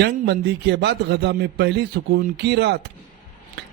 جنگ بندی کے بعد غزہ میں پہلی سکون کی رات۔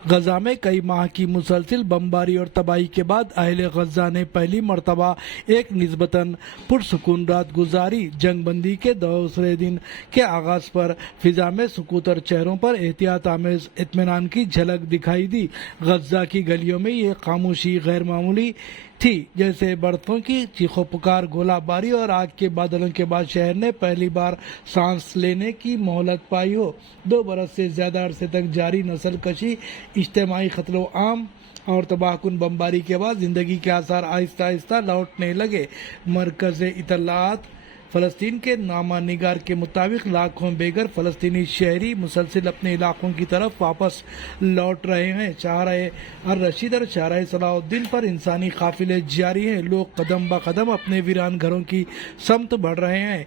غزہ میں کئی ماہ کی مسلسل بمباری اور تباہی کے بعد اہل غزہ نے پہلی مرتبہ ایک نسبتاً پرسکون رات گزاری۔ جنگ بندی کے دوسرے دن کے آغاز پر فضا میں سکوت اور چہروں پر احتیاط آمیز اطمینان کی جھلک دکھائی دی۔ غزہ کی گلیوں میں یہ خاموشی غیر معمولی تھی، جیسے برتوں کی چیخو پکار، گولہ باری اور آگ کے بادلوں کے بعد شہر نے پہلی بار سانس لینے کی مہلت پائی ہو۔ 2 برس سے زیادہ عرصے تک جاری نسل کشی، اجتماعی قتل عام اور تباہ کن بمباری کے بعد زندگی کے آثار آہستہ آہستہ لوٹنے لگے۔ مرکز اطلاعات فلسطین کے نامہ نگار کے مطابق لاکھوں بے گھر فلسطینی شہری مسلسل اپنے علاقوں کی طرف واپس لوٹ رہے ہیں۔ شاہراہ الرشید اور شاہراہ صلاح الدین پر انسانی قافلے جاری ہیں۔ لوگ قدم بہ قدم اپنے ویران گھروں کی سمت بڑھ رہے ہیں۔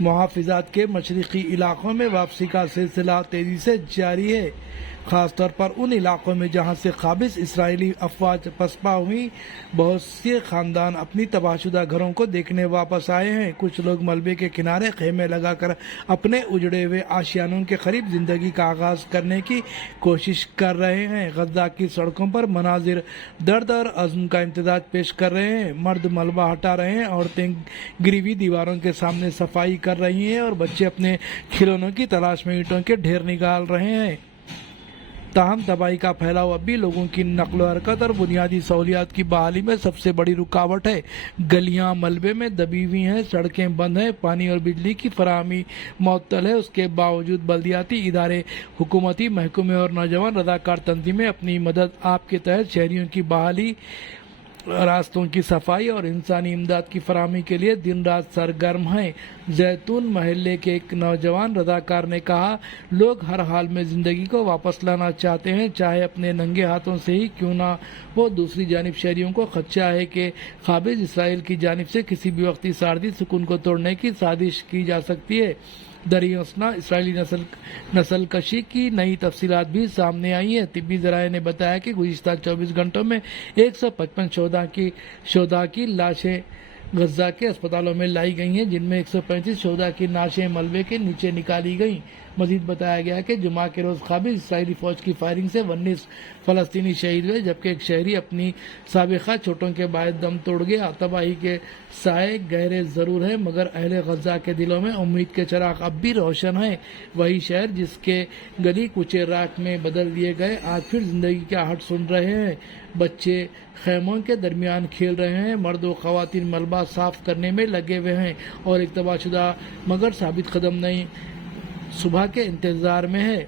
محافظات کے مشرقی علاقوں میں واپسی کا سلسلہ تیزی سے جاری ہے، خاص طور پر ان علاقوں میں جہاں سے قابض اسرائیلی افواج پسپا ہوئی۔ بہت سے خاندان اپنی تباہ شدہ گھروں کو دیکھنے واپس آئے ہیں۔ کچھ لوگ ملبے کے کنارے خیمے لگا کر اپنے اجڑے ہوئے آشیانوں کے قریب زندگی کا آغاز کرنے کی کوشش کر رہے ہیں۔ غزہ کی سڑکوں پر مناظر درد اور عزم کا امتزاج پیش کر رہے ہیں۔ مرد ملبہ ہٹا رہے ہیں، عورتیں گری ہوئی دیواروں کے سامنے صفائی کر رہی ہیں اور بچے اپنے کھلونوں کی تلاش میں اینٹوں کے ڈھیر نکال رہے ہیں۔ تاہم تباہی کا پھیلاؤ اب بھی لوگوں کی نقل و حرکت اور بنیادی سہولیات کی بحالی میں سب سے بڑی رکاوٹ ہے۔ گلیاں ملبے میں دبی ہوئی ہیں، سڑکیں بند ہیں، پانی اور بجلی کی فراہمی معطل ہے۔ اس کے باوجود بلدیاتی ادارے، حکومتی محکمے اور نوجوان رضاکار تنظیمیں اپنی مدد آپ کے تحت شہریوں کی بحالی، راستوں کی صفائی اور انسانی امداد کی فراہمی کے لیے دن رات سرگرم ہیں۔ زیتون محلے کے ایک نوجوان رضاکار نے کہا، لوگ ہر حال میں زندگی کو واپس لانا چاہتے ہیں، چاہے اپنے ننگے ہاتھوں سے ہی کیوں نہ ہو۔ دوسری جانب شہریوں کو خدشہ ہے کہ قابض اسرائیل کی جانب سے کسی بھی وقت اس عارضی سکون کو توڑنے کی سازش کی جا سکتی ہے۔ دریں اثنا اسرائیلی نسل کشی کی نئی تفصیلات بھی سامنے آئی ہیں۔ طبی ذرائع نے بتایا کہ گزشتہ 24 گھنٹوں میں 155 شہداء کی لاشیں غزہ کے اسپتالوں میں لائی گئی ہیں، جن میں 135 شہداء کی نعشیں ملبے کے نیچے نکالی گئیں۔ مزید بتایا گیا کہ جمعہ کے روز قابض اسرائیلی فوج کی فائرنگ سے 19 فلسطینی شہید ہوئے، جبکہ ایک شہری اپنی سابقہ چوٹوں کے باعث دم توڑ گیا۔ تباہی کے سائے گہرے ضرور ہیں، مگر اہل غزہ کے دلوں میں امید کے چراغ اب بھی روشن ہیں۔ وہی شہر جس کے گلی کوچے راکھ میں بدل دیے گئے، آج پھر زندگی کی آہٹ سن رہے ہیں۔ بچے خیموں کے درمیان کھیل رہے ہیں، مرد و خواتین ملبہ صاف کرنے میں لگے ہوئے ہیں اور ایک تباہ شدہ مگر ثابت قدم نئی صبح کے انتظار میں ہے۔